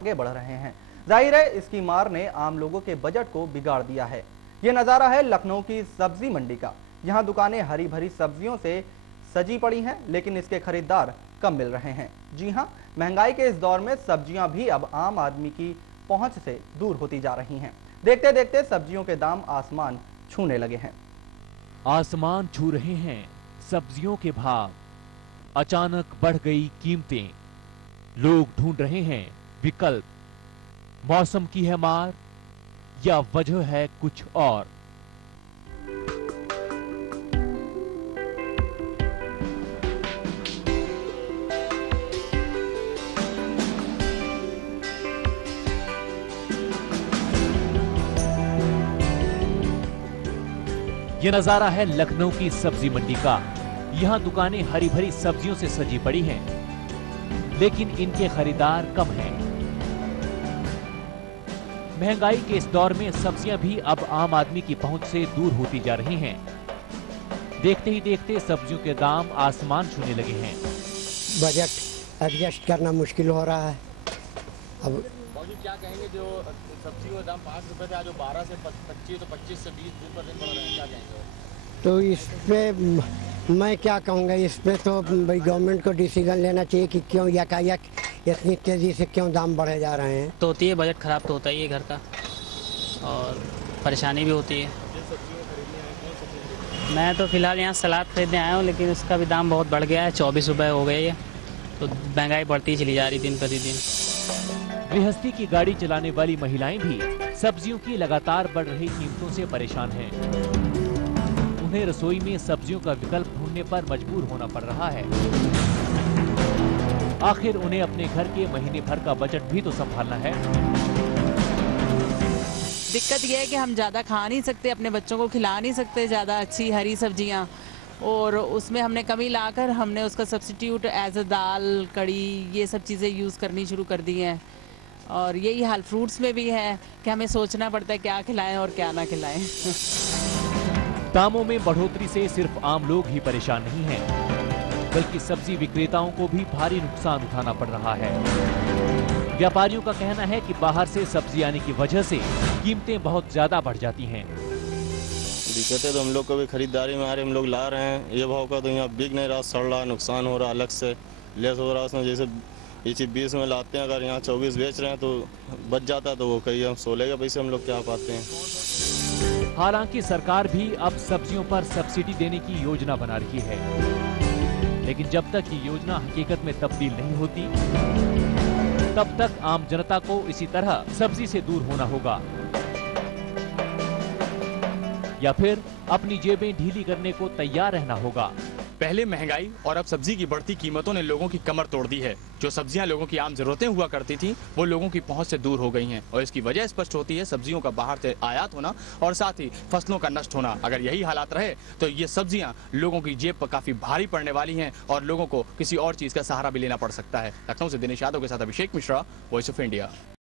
आगे बढ़ रहे हैं। जाहिर है इसकी मार ने आम लोगों के बजट को बिगाड़ दिया है। ये नज़ारा है लखनऊ की सब्जी मंडी का। यहाँ दुकानें हरी भरी सब्जियों से सजी पड़ी हैं, लेकिन इसके खरीदार कम मिल रहे हैं। जी हाँ, महंगाई के इस दौर में सब्जियां भी अब आम आदमी की पहुंच से दूर होती जा रही हैं। देखते देखते सब्जियों के दाम आसमान छूने लगे हैं। आसमान छू रहे हैं सब्जियों के भाव। अचानक बढ़ गई कीमतें। लोग ढूंढ रहे हैं विकल्प। मौसम की है मार या वजह है कुछ और। यह नजारा है लखनऊ की सब्जी मंडी का। यहां दुकानें हरी भरी सब्जियों से सजी पड़ी हैं, लेकिन इनके खरीदार कम हैं। महंगाई के इस दौर में सब्जियां भी अब आम आदमी की पहुंच से दूर होती जा रही हैं। देखते ही देखते सब्जियों के दाम आसमान छूने लगे हैं। बजट एडजस्ट करना मुश्किल हो रहा है। अब क्या कहेंगे, जो सब्जियों का दाम 5 रुपए था, जो 12 से 25 तो 25 से 20% बढ़ रहे हैं, क्या कहेंगे? तो इस पे मैं क्या कहूँगा, इस पे तो भाई गवर्नमेंट को डिसीजन लेना चाहिए कि क्यों यकायक इतनी तेज़ी से क्यों दाम बढ़े जा रहे हैं। तो होती है, बजट खराब तो होता ही है घर का, और परेशानी भी होती है। मैं तो फिलहाल यहाँ सलाद खरीदने आया हूँ, लेकिन उसका भी दाम बहुत बढ़ गया है। 24 रुपये हो गए है, तो महंगाई बढ़ती चली जा रही दिन प्रतिदिन। गृहस्थी की गाड़ी चलाने वाली महिलाएं भी सब्जियों की लगातार बढ़ रही कीमतों से परेशान हैं। उन्हें रसोई में सब्जियों का विकल्प ढूंढने पर मजबूर होना पड़ रहा है। आखिर उन्हें अपने घर के महीने भर का बजट भी तो संभालना है। दिक्कत यह है कि हम ज़्यादा खा नहीं सकते, अपने बच्चों को खिला नहीं सकते ज़्यादा अच्छी हरी सब्जियां, और उसमें हमने कमी लाकर हमने उसका सब्स्टिट्यूट एज अ दाल, कड़ी, ये सब चीज़ें यूज़ करनी शुरू कर दी हैं। और यही हाल फ्रूट्स में भी है कि हमें सोचना पड़ता है क्या खिलाएं और क्या ना खिलाएं। दामों में बढ़ोतरी से सिर्फ आम लोग ही परेशान नहीं हैं, बल्कि सब्जी विक्रेताओं को भी भारी नुकसान उठाना पड़ रहा है। व्यापारियों का कहना है कि बाहर से सब्जी आने की वजह से कीमतें बहुत ज्यादा बढ़ जाती हैं। दिक्कतें तो हम लोग को भी खरीदारी में आ रही, हम लोग ला रहे हैं, ये भाव का तो यहाँ बिक नहीं रहा, सड़ रहा, नुकसान हो रहा, अलग से लेस हो रहा उसमें। जैसे ये 20 में लाते हैं, अगर यहाँ 24 बेच रहे हैं तो बच जाता, तो वो कहीं हम 16 के पैसे हम लोग क्या पाते हैं। हालांकि सरकार भी अब सब्जियों पर सब्सिडी देने की योजना बना रही है, लेकिन जब तक ये योजना हकीकत में तब्दील नहीं होती, तब तक आम जनता को इसी तरह सब्जी से दूर होना होगा, या फिर अपनी जेबें ढीली करने को तैयार रहना होगा। पहले महंगाई और अब सब्जी की बढ़ती कीमतों ने लोगों की कमर तोड़ दी है। जो सब्जियां लोगों की आम जरूरतें हुआ करती थी, वो लोगों की पहुंच से दूर हो गई हैं, और इसकी वजह स्पष्ट होती है सब्जियों का बाहर से आयात होना और साथ ही फसलों का नष्ट होना। अगर यही हालात रहे तो ये सब्जियां लोगों की जेब पर काफी भारी पड़ने वाली हैं, और लोगों को किसी और चीज का सहारा भी लेना पड़ सकता है। लखनऊ से दिनेश यादव के साथ Abhishek Mishra, voice of India.